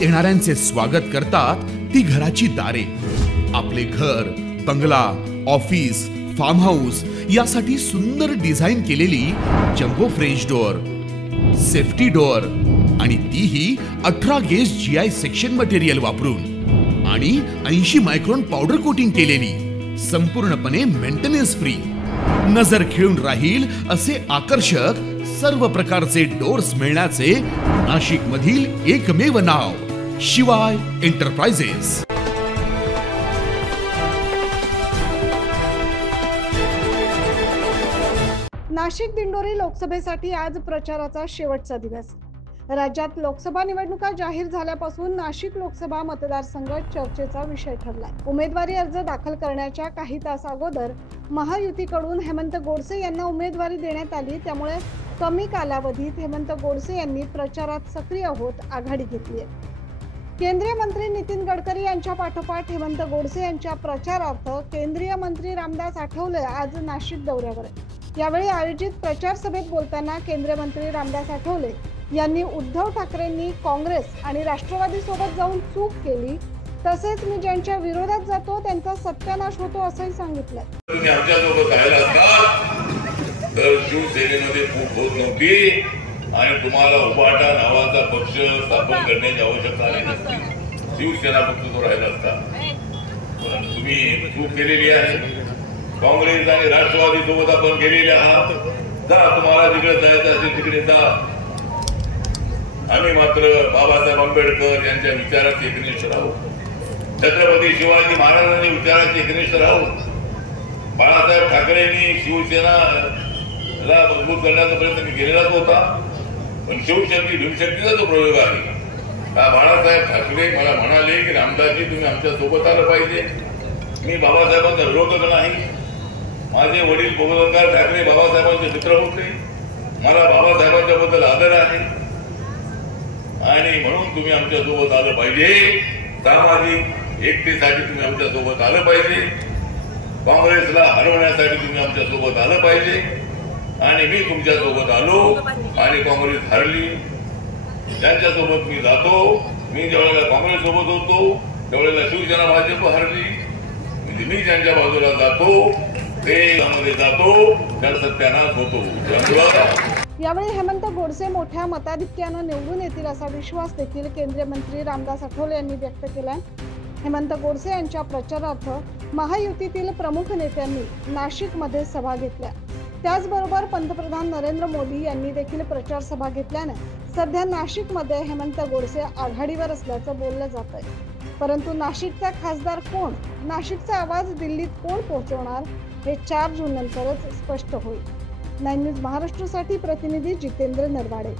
येणाऱ्यांचे स्वागत करतात ती घराची दारे। आपले घर, बंगला, ऑफिस, फार्म हाऊस यासाठी सुंदर डिझाईन केलेली jumbo French door, safety door आणि तीही 18 गेज GI सेक्शन मटेरियल वापरून आणि 80 मायक्रॉन पावडर कोटिंग केलेली, संपूर्णपणे मेंटेनन्स फ्री, नजर खिळून राहील असे आकर्षक सर्व प्रकारचे डोर्स मिळण्याचे नाशिक मधील एकमेव नाव शिवाय एंटरप्राइजेस। नाशिक दिंडोरी लोकसभेसाठी आज प्रचाराचा शेवटचा दिवस। राज्यात लोकसभा निवडणुका जाहीर झाल्यापासून नाशिक लोकसभा मतदारसंघ चर्चेचा विषय ठरलाय। उमेदवारी अर्ज दाखल करण्याच्या काही तास अगोदर महायुतीकडून हेमंत गोडसे यांना उमेदवारी देण्यात आली, त्यामुळे कमी कालावधीत हेमंत गोडसे यांनी प्रचारात सक्रिय होत आघाडी घेतली आहे। केंद्रीय मंत्री नितीन गडकरी यांच्या पाठोपाठ हेमंत गोडसे यांच्या प्रचारार्थ केंद्रीय मंत्री रामदास आठवले आज नाशिक दौऱ्यावर आहेत। यावेळी आयोजित प्रचार सभेत बोलताना केंद्रीय मंत्री रामदास आठवले यांनी उद्धव ठाकरेंनी काँग्रेस आणि राष्ट्रवादी सोबत जाऊन चूक केली, तसेच मी ज्यांच्या विरोधात जातो त्यांचा सत्यानाश होतो असंही सांगितलं। तुम्ही आमच्यासोबत राहिला असता तर शिवसेनेमध्ये खूप होत नव्हती आणि तुम्हाला उभाटा नावाचा पक्ष स्थापन करण्याची आवश्यकता नसती। शिवसेना पक्ष तो राहिला असता, पण तुम्ही चूक केलेली आहे। काँग्रेस आणि राष्ट्रवादी सोबत आपण गेलेले आहात। जा, तुम्हाला जिकडे जायचं असेल तिकडे जा। आम्ही मात्र बाबासाहेब आंबेडकर यांच्या विचाराचे एकनिष्ठ राहू, छत्रपती शिवाजी महाराजांच्या विचाराचे एकनिष्ठ राहू। बाळासाहेब ठाकरेंनी शिवसेनाला मजबूत करण्याचा प्रयत्न केलेलाच होता, पण शिवशक्ती भीमशक्तीचा जो प्रयोग आहे, बाळासाहेब ठाकरे मला म्हणाले की रामदासजी तुम्ही आमच्या सोबत आलं पाहिजे। मी बाबासाहेबांचा विरोधक नाही, माझे वडील गोगलगार ठाकरे बाबासाहेबांचे मित्र होते, मला बाबासाहेबांच्या बद्दल आदर आहे आणि म्हणून तुम्ही आमच्या सोबत आलं पाहिजे। सामाजिक एकतेसाठी तुम्ही आमच्या सोबत आलं पाहिजे, काँग्रेसला हरवण्यासाठी तुम्ही आमच्या सोबत आलं पाहिजे आणि मी तुमच्या सोबत आलो आणि काँग्रेस हरली। त्यांच्या सोबत मी जातो, मी ज्यावेळेला काँग्रेस सोबत होतो त्यावेळेला शिवसेना भाजप हरली, म्हणजे मी ज्यांच्या बाजूला जातो ते जातो तर सत्यानाश होतो। यावेळी हेमंत गोडसे मोठ्या मताधिक्यानं निवडून येतील असा विश्वास देखील केंद्रीय मंत्री रामदास आठवले यांनी व्यक्त केलाय। हेमंत गोडसे यांच्या प्रचारार्थ महायुतीतील प्रमुख नेत्यांनी नाशिकमध्ये सभा घेतल्या। त्याचबरोबर पंतप्रधान नरेंद्र मोदी यांनी देखील प्रचार सभा घेतल्याने सध्या नाशिकमध्ये हेमंत गोडसे आघाडीवर असल्याचं बोललं जात आहे। परंतु नाशिकचा खासदार कोण, नाशिकचा आवाज दिल्लीत कोण पोहोचवणार हे 4 जून नंतरच स्पष्ट होईल। 9 न्यूज महाराष्ट्रासाठी प्रतिनिधी जितेंद्र नरवाडे।